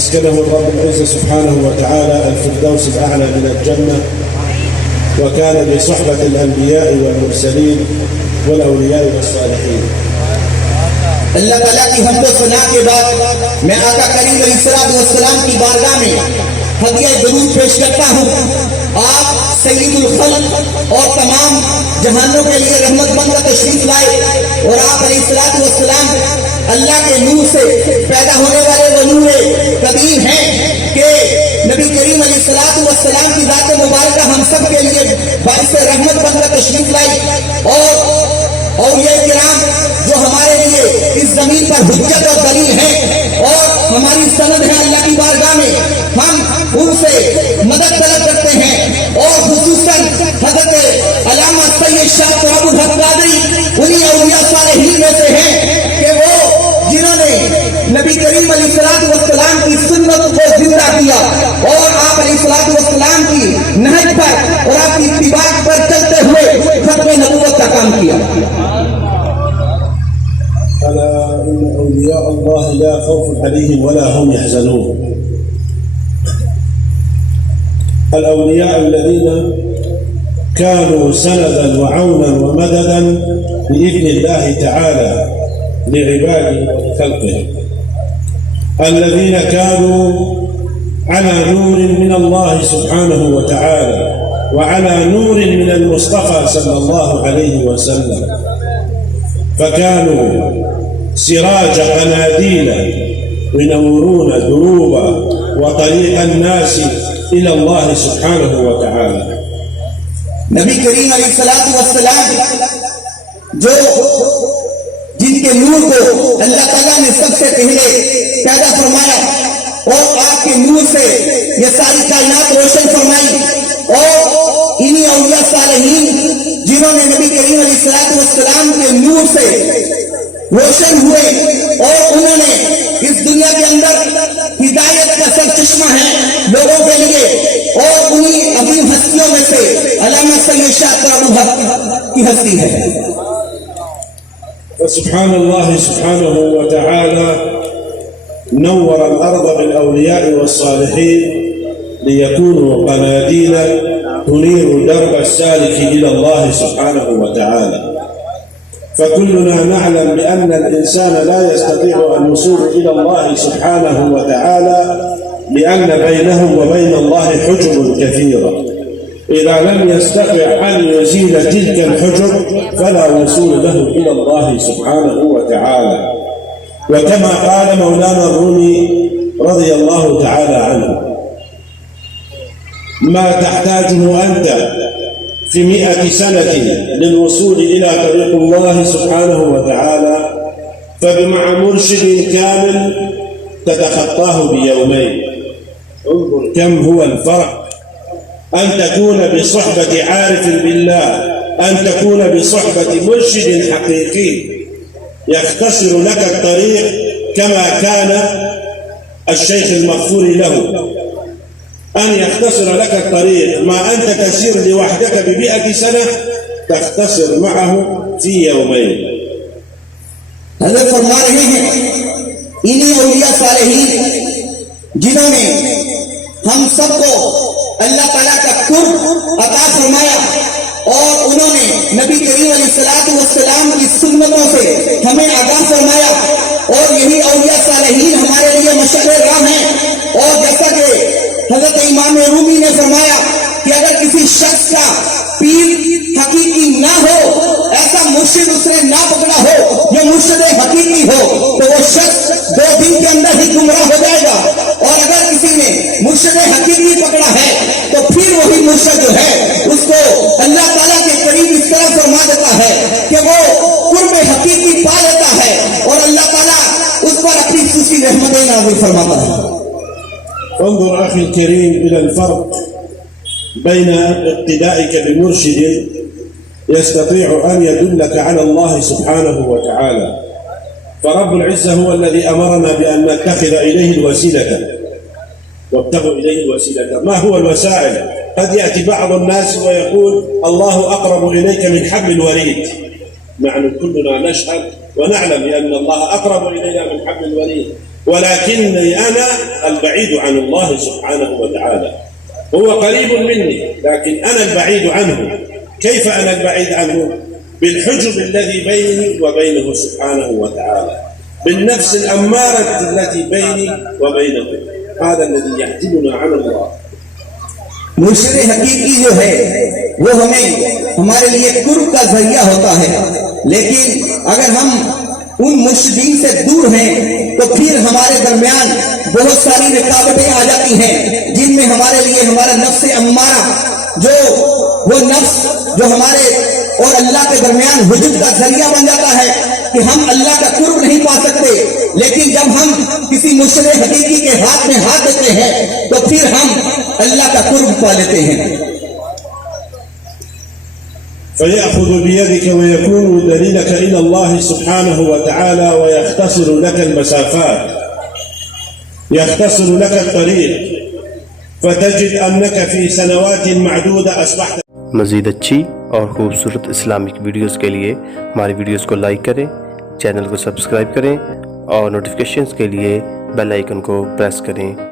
أسكنه الرب العزة سبحانه وتعالى الفردوس الأعلى من الجنة، وكان بصحبة الأنبياء والمرسلين والأولياء والصالحين. अल्लाह ताला की हमद सना के बाद मैं आका करीम अलैहिस्सलाम की बारगाह में हदिया दरूद पेश करता हूँ। आप सय्यदुल खल्क और तमाम जहानों के लिए रहमत बनकर तशरीफ लाए और आप अलैहिस्सलाम अल्लाह के नूर से पैदा होने वाले वो नूर कदीम हैं कि नबी करीम अलैहिस्सलाम की ज़ात मुबारक हम सब के लिए बाइस रहमत बनकर तशरीफ लाई और ये किराम जो हमारे लिए इस जमीन पर हुज्जत और दलील है और हमारी सनद है अल्लाह की बारगाह में, हम उनसे मदद तलब करते हैं। और खुसूसन हज़रत अल्लामा सैयद शाह अबू हक कादरी उन्हीं औलिया सालेहीन में से हैं कि वो जिन्होंने नबी करीम अलैहिस्सलाम की सुन्नत को जिंदा किया और आप अलैहिस्सलाम की नहज पर और आपकी इत्तिबा पर चलते हुए खत्म नबूवत का काम किया। ألا إن أولياء الله لا خوف عليهم ولا هم يحزنون. الأولياء الذين كانوا سندا وعونا ومددا بإذن الله تعالى لعباده وخلقه، الذين كانوا على نور من الله سبحانه وتعالى وعلى نور من المصطفى صلى الله عليه وسلم، فكانوا سراج قناديل ينورون دروب وطريق الناس إلى الله سبحانه وتعالى. नबी करीम अलैहिस्सलाम जो जिनके नूर को अल्लाह ताला ने सबसे पहले पैदा फरमाया और आपके नूर से ये सारी कायनात रोशन फरमाई, और इन्हीं औलिया सालेहीन जिन्होंने नबी करीम अलैहिस्सलाम के नूर से रोशन हुए और उन्होंने इस दुनिया के अंदर हिदायत का सरचश्मा है लोगों के लिए, और उन्हीं अजीम हस्तियों में से अल्लामा सय्यद शाह अबू हक की हस्ती है। فسبحان الله سبحانه وتعالى نور الأرض بالأولياء والصالحين ليكونوا قناديل تنير درب السالك إلى الله سبحانه وتعالى. فكلنا نعلم بأن الإنسان لا يستطيع الوصول إلى الله سبحانه وتعالى لأن بينهم وبين الله حجب كثيرة، إذا لم يستطع أن يزيل تلك الحجب فلا وصول له إلى الله سبحانه وتعالى. وكما قال مولانا الرومي رضي الله تعالى عنه: ما تحتاجه أنت في 100 سنة للوصول إلى طريق الله سبحانه وتعالى فبمع مرشد كامل تتخطاه بيومين. انظر كم هو الفرق أن تكون بصحبة عارف بالله، أن تكون بصحبة مرشد حقيقي يختصر لك الطريق كما كان الشيخ المغفور له، أن يختصر لك الطريق ما أنت تسير لوحدك ب100 سنة تختصر معه في يومين. हज़रत फरमा रहे हैं इन्हीं औलिया सालेहीन जिन्होंने हम सबको अल्लाह ताला का कुर्ब अता फरमाया और उन्होंने नबी करीम अलैहिस्सलाम की सुन्नतों से हमें आगाह फरमाया, और यही औलिया सालेहीन हमारे लिए मशअल राह हैं। और जैसा कि हज़रत इमाम रूमी ने फरमाया कि अगर किसी शख्स का पीर हकीकी ना हो, ऐसा मुर्शिद उसने ना पकड़ा हो जो मुर्शिद हकीकी हो, तो वो शख्स 2 दिन के अंदर ही गुमराह हो जाएगा। और अगर किसी ने मुर्शिद हकीकी पकड़ा है तो फिर वही मुर्शिद जो है उसको अल्लाह ताला के करीब इस तरह फरमा देता है कि वो कुर्ब हकीकी पा लेता है और अल्लाह ताला उस पर अपनी खुशी रहमतें नाज़िल फरमाता है। انظر أخي الكريم إلى الفرق بين اقتدائك بمرشد يستطيع أن يدلك على الله سبحانه وتعالى، فرب العزة هو الذي أمرنا بأن نتخذ إليه الوسيلة، وابتغوا إليه الوسيلة. ما هو الوسائل؟ قد يأتي بعض الناس ويقول الله أقرب إليك من حبل الوريد. نحن كلنا نشهد ونعلم بأن الله أقرب إلينا من حبل الوريد، ولكني أنا البعيد عن الله سبحانه وتعالى. هو قريب مني لكن أنا البعيد عنه. كيف أنا البعيد عنه؟ بالحجب الذي بيني وبينه سبحانه وتعالى، بالنفس الأمارة التي بيني وبينه. هذا الذي يحجبنا عن الله. मुर्शिद हकीकी जो है वो हमें हमारे लिए कुर्ब का जरिया होता है, लेकिन अगर हम उन मुर्शिदीन से दूर हैं तो फिर हमारे दरमियान बहुत सारी रुकावटें आ जाती हैं, जिनमें हमारे लिए हमारा नफ्स अम्मारा जो वो नफ्स जो हमारे और अल्लाह के दरमियान हुजूर का जरिया बन जाता है कि हम अल्लाह का कुर्ब नहीं पा सकते। लेकिन जब हम किसी मुर्शिद हकीकी के हाथ में हाथ देते हैं तो फिर हम अल्लाह का कुर्ब पा लेते हैं। فيأخذ بيدك ويكون دليلك إلى الله سبحانه وتعالى، ويختصر لك المسافات، يختصر لك الطريق، فتجد أنك في سنوات معدودة أصبحت। मज़ीद अच्छी और ख़ूबसूरत इस्लामिक वीडियोस के लिए हमारी वीडियोस को लाइक करें, चैनल को सब्सक्राइब करें और नोटिफिकेशंस के लिए बेल आइकन को प्रेस करें।